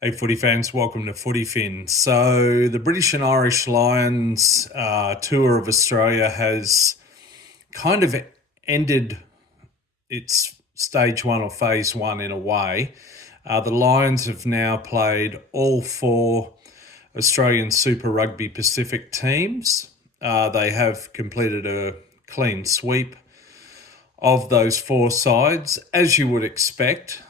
Hey, footy fans, welcome to Footy Fin. So, the British and Irish Lions tour of Australia has kind of ended its stage one or phase one in a way. The Lions have now played all four Australian Super Rugby Pacific teams. They have completed a clean sweep of those four sides, as you would expect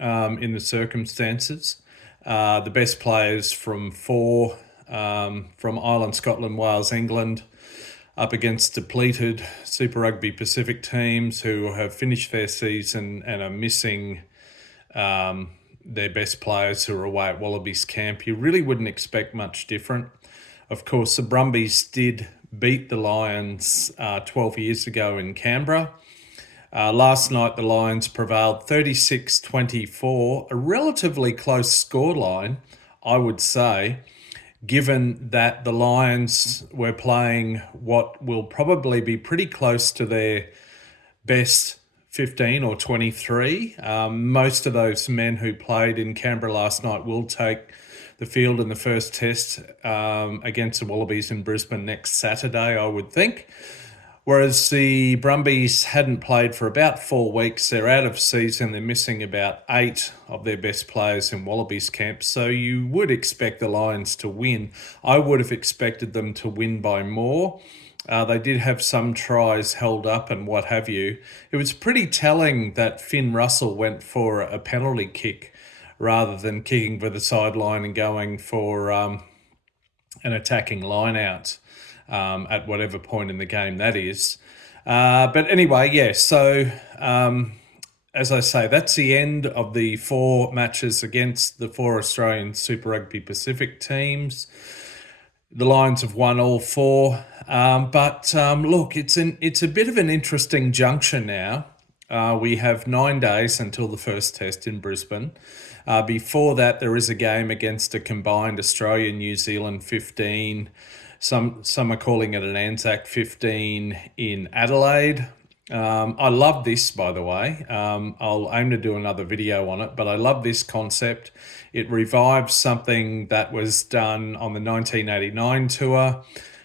in the circumstances. The best players from four, from Ireland, Scotland, Wales, England, up against depleted Super Rugby Pacific teams who have finished their season and are missing their best players who are away at Wallabies camp. You really wouldn't expect much different. Of course, the Brumbies did beat the Lions 12 years ago in Canberra. Last night, the Lions prevailed 36-24, a relatively close scoreline, I would say, given that the Lions were playing what will probably be pretty close to their best 15 or 23. Most of those men who played in Canberra last night will take the field in the first test against the Wallabies in Brisbane next Saturday, I would think. Whereas the Brumbies hadn't played for about 4 weeks. They're out of season. They're missing about 8 of their best players in Wallabies camp. So you would expect the Lions to win. I would have expected them to win by more. They did have some tries held up and what have you. It was pretty telling that Finn Russell went for a penalty kick rather than kicking for the sideline and going for an attacking line out. At whatever point in the game that is. But anyway, yeah, so as I say, that's the end of the 4 matches against the 4 Australian Super Rugby Pacific teams. The Lions have won all 4. But look, it's a bit of an interesting juncture now. We have 9 days until the first test in Brisbane. Before that, there is a game against a combined Australia-New Zealand 15. Some are calling it an Anzac 15 in Adelaide. I love this, by the way. I'll aim to do another video on it, but I love this concept. It revives something that was done on the 1989 tour,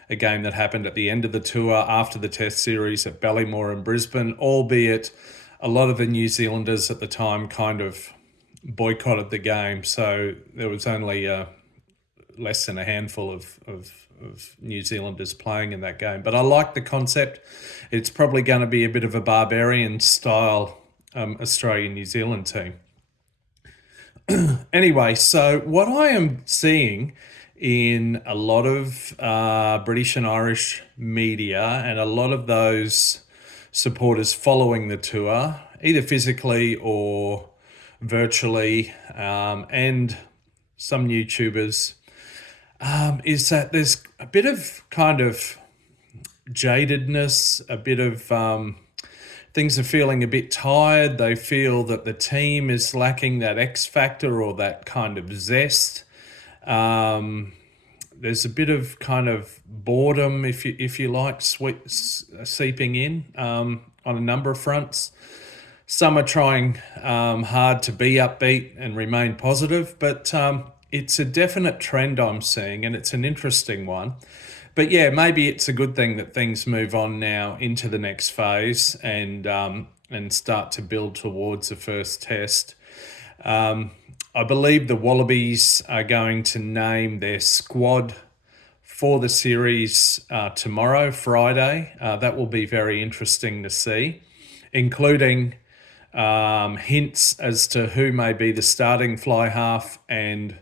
a game that happened at the end of the tour after the Test series at Ballymore in Brisbane, albeit a lot of the New Zealanders at the time kind of boycotted the game, so there was only less than a handful of New Zealanders playing in that game. But I like the concept. It's probably going to be a bit of a barbarian style Australian-New Zealand team. Anyway, so what I am seeing in a lot of British and Irish media and a lot of those supporters following the tour, either physically or virtually, and some YouTubers, is that there's a bit of kind of jadedness, a bit of things are feeling a bit tired. They feel that the team is lacking that X factor or that kind of zest. There's a bit of kind of boredom, if you like, seeping in on a number of fronts. Some are trying hard to be upbeat and remain positive, but it's a definite trend I'm seeing, and it's an interesting one. But yeah, maybe it's a good thing that things move on now into the next phase and start to build towards the first test. I believe the Wallabies are going to name their squad for the series tomorrow, Friday. That will be very interesting to see, including hints as to who may be the starting fly half and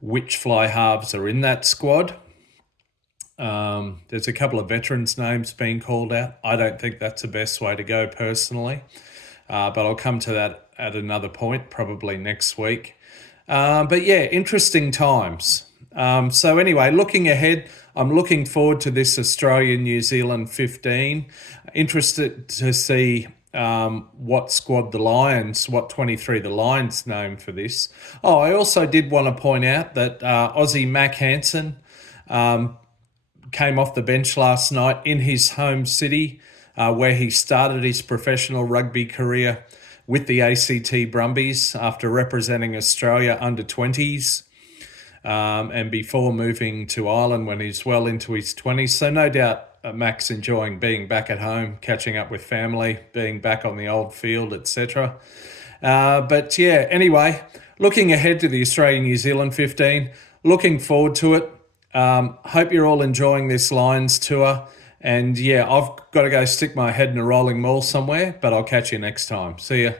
which fly halves are in that squad. There's a couple of veterans' names being called out. I don't think that's the best way to go personally, but I'll come to that at another point, probably next week. But yeah, interesting times. So anyway, looking ahead, I'm looking forward to this Australia-New Zealand 15. Interested to see what squad the Lions, what 23 the Lions name for this. Oh, I also did want to point out that Aussie Mac Hansen came off the bench last night in his home city where he started his professional rugby career with the ACT Brumbies after representing Australia under 20s. And before moving to Ireland when he's well into his 20s. So no doubt Mac's enjoying being back at home, catching up with family, being back on the old field, etc. But yeah, anyway, looking ahead to the Australia-New Zealand 15, looking forward to it. Hope you're all enjoying this Lions tour. And yeah, I've got to go stick my head in a rolling ball somewhere, but I'll catch you next time. See ya.